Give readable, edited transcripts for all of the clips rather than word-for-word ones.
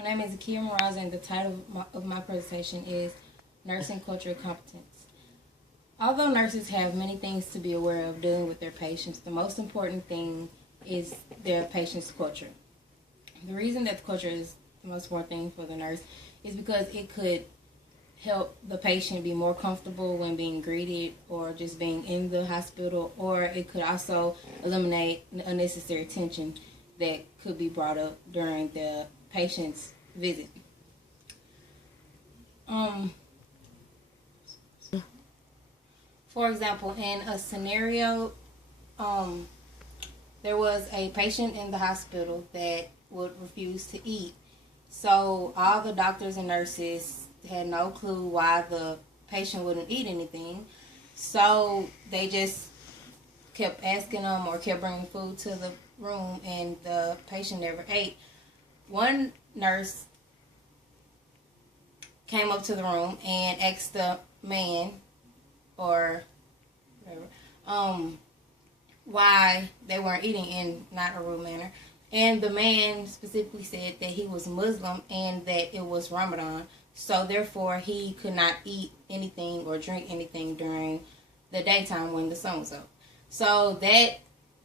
My name is Zakiya Moraza, and the title of my presentation is Nursing Culture Competence. Although nurses have many things to be aware of dealing with their patients, the most important thing is their patient's culture. The reason that the culture is the most important thing for the nurse is because it could help the patient be more comfortable when being greeted or just being in the hospital, or it could also eliminate unnecessary tension that could be brought up during the patient's visit. For example, in a scenario, there was a patient in the hospital that would refuse to eat. So all the doctors and nurses had no clue why the patient wouldn't eat anything. So they just kept asking them or kept bringing food to the room, and the patient never ate. One nurse came up to the room and asked the man or whatever, why they weren't eating in not a rude manner. And the man specifically said that he was Muslim and that it was Ramadan. So therefore he could not eat anything or drink anything during the daytime when the sun was up. So that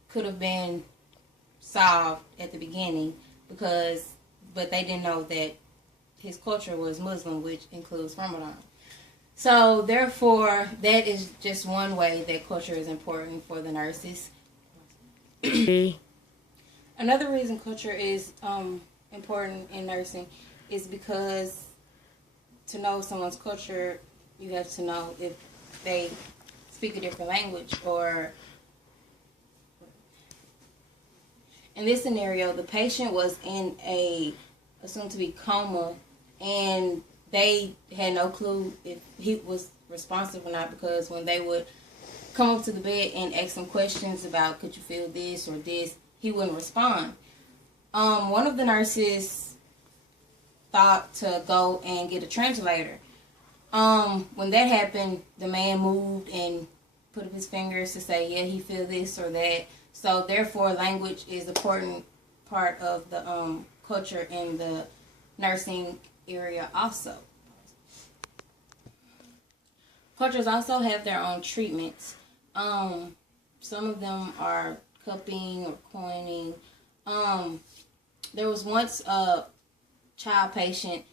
could have been solved at the beginning, but they didn't know that his culture was Muslim, which includes Ramadan. So therefore, that is just one way that culture is important for the nurses. Another reason culture is important in nursing is because to know someone's culture, you have to know if they speak a different language, or in this scenario, the patient was in a assumed to be coma, and they had no clue if he was responsive or not, because when they would come up to the bed and ask him questions about could you feel this or this, he wouldn't respond. One of the nurses thought to go and get a translator. When that happened, the man moved and put up his fingers to say, yeah, he feel this or that. So therefore, language is an important part of the culture in the nursing area also. Cultures also have their own treatments. Some of them are cupping or coining. There was once a child patient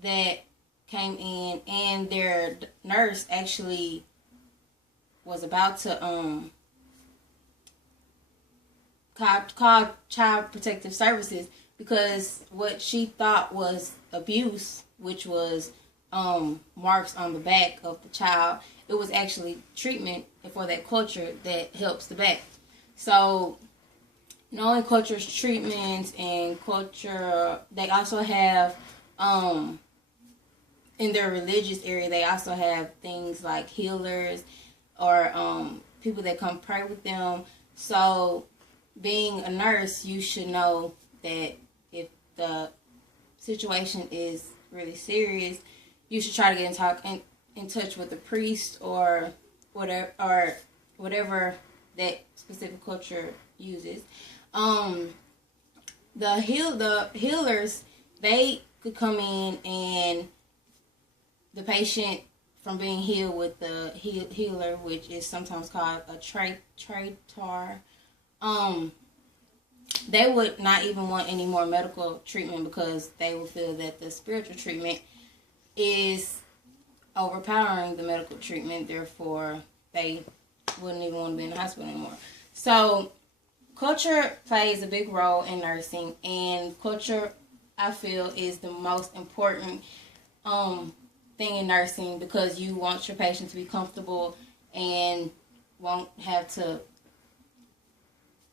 that came in, and their nurse actually was about to call Child Protective Services, because what she thought was abuse, which was marks on the back of the child, it was actually treatment for that culture that helps the back. So knowing culture's treatments and culture, they also have in their religious area, they also have things like healers or people that come pray with them. So being a nurse, you should know that if the situation is really serious, you should try to get in touch with the priest or whatever that specific culture uses. The healers, they could come in, and the patient from being healed with the healer, which is sometimes called a traitor, they would not even want any more medical treatment, because they would feel that the spiritual treatment is overpowering the medical treatment. Therefore, they wouldn't even want to be in the hospital anymore. So culture plays a big role in nursing, and culture, I feel, is the most important thing in nursing, because you want your patient to be comfortable and won't have to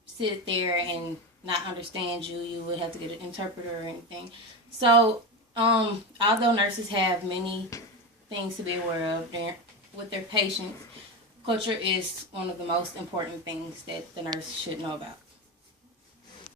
sit there and not understand you. You would have to get an interpreter or anything. So although nurses have many things to be aware of with their patients, culture is one of the most important things that the nurse should know about.